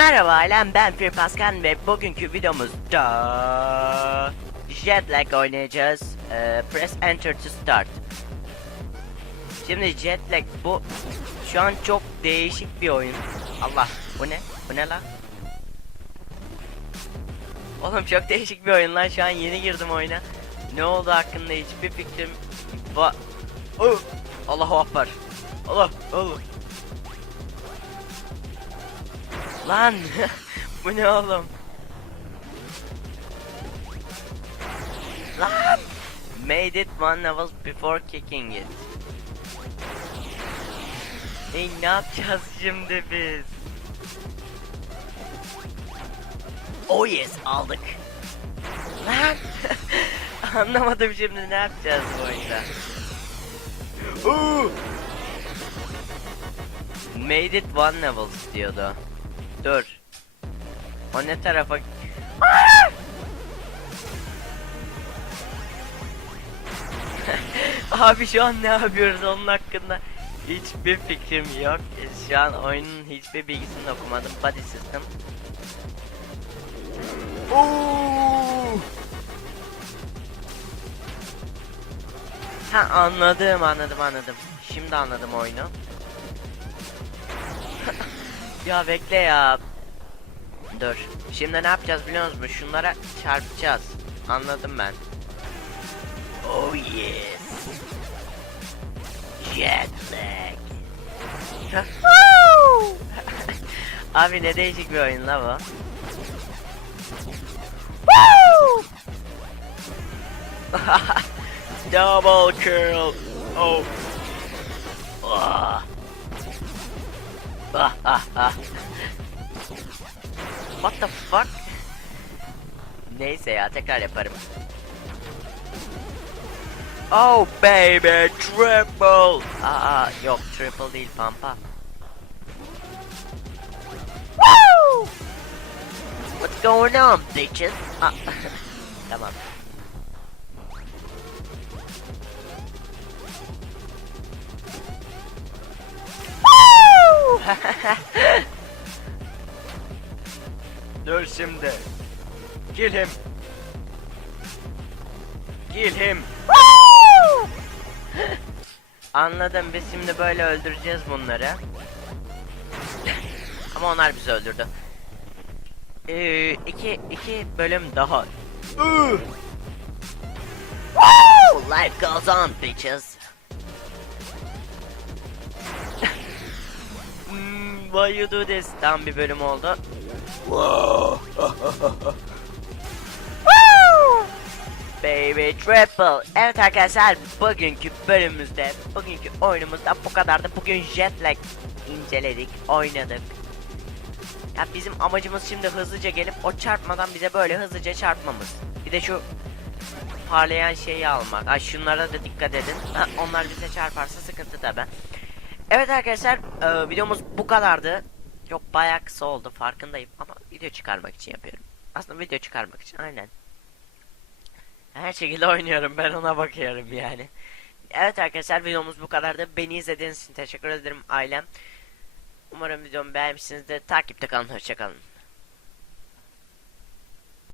Merhaba ailem ben Fir Paskan ve bugünkü videomuzda Jetlag oynayacağız. Ee, press enter to start. Şimdi Jetlag bu şu an çok değişik bir oyun. Allah bu ne? Bu ne lan? Oğlum çok değişik bir oyun lan şu an yeni girdim oyuna. Ne oldu hakkında hiçbir fikrim va Oh! Allahu Akbar. Allah Allah. Lan bu ne oğlum? Lan! Made it one level before kicking it. Ey ne yapacağız şimdi biz? Oh yes aldık. Lan! Anlamadım şimdi ne yapacağız bu oyunda. Oo! Made it one levels diyordu. Dur. O ne tarafa? Abi şu an ne yapıyoruz onun hakkında hiçbir fikrim yok. Şu an oyunun hiçbir bilgisini okumadım. Body system. Oo! Ha anladım anladım anladım. Şimdi anladım oyunu. Ya bekle ya. Dur. Şimdi ne yapacağız biliyor musunuz? Şunlara çarpacağız. Anladım ben. Oh yes. Jet lag. Abi ne değişik bir oyun la bu. Double kill. Oh. What the fuck? Neyse ya tekrar yaparım. Oh baby triple. Aa yok triple değil pampa. Woo! What's going on bitches? Ah. tamam. Dur şimdi. Kill him. Kill him. Anladım biz şimdi böyle öldüreceğiz bunları. Ama onlar bizi öldürdü. Ee, iki, iki bölüm daha. Life goes on bitches. Why you do this? Tam bir bölüm oldu. Baby Triple. Evet arkadaşlar bugünkü bölümümüzde, bugünkü oyunumuzda bu kadardı. Bugün Jetlag inceledik, oynadık. Ya bizim amacımız şimdi hızlıca gelip o çarpmadan bize böyle hızlıca çarpmamız. Bir de şu parlayan şeyi almak. Ay şunlara da dikkat edin. Ha, onlar bize çarparsa sıkıntı tabi. Evet arkadaşlar e, videomuz bu kadardı. Yok bayağı kısa oldu farkındayım ama video çıkarmak için yapıyorum. Aslında video çıkarmak için aynen. Her şekilde oynuyorum ben ona bakıyorum yani. Evet arkadaşlar videomuz bu kadardı. Beni izlediğiniz için teşekkür ederim ailem. Umarım videomu beğenmişsinizdir. Takipte kalın hoşçakalın.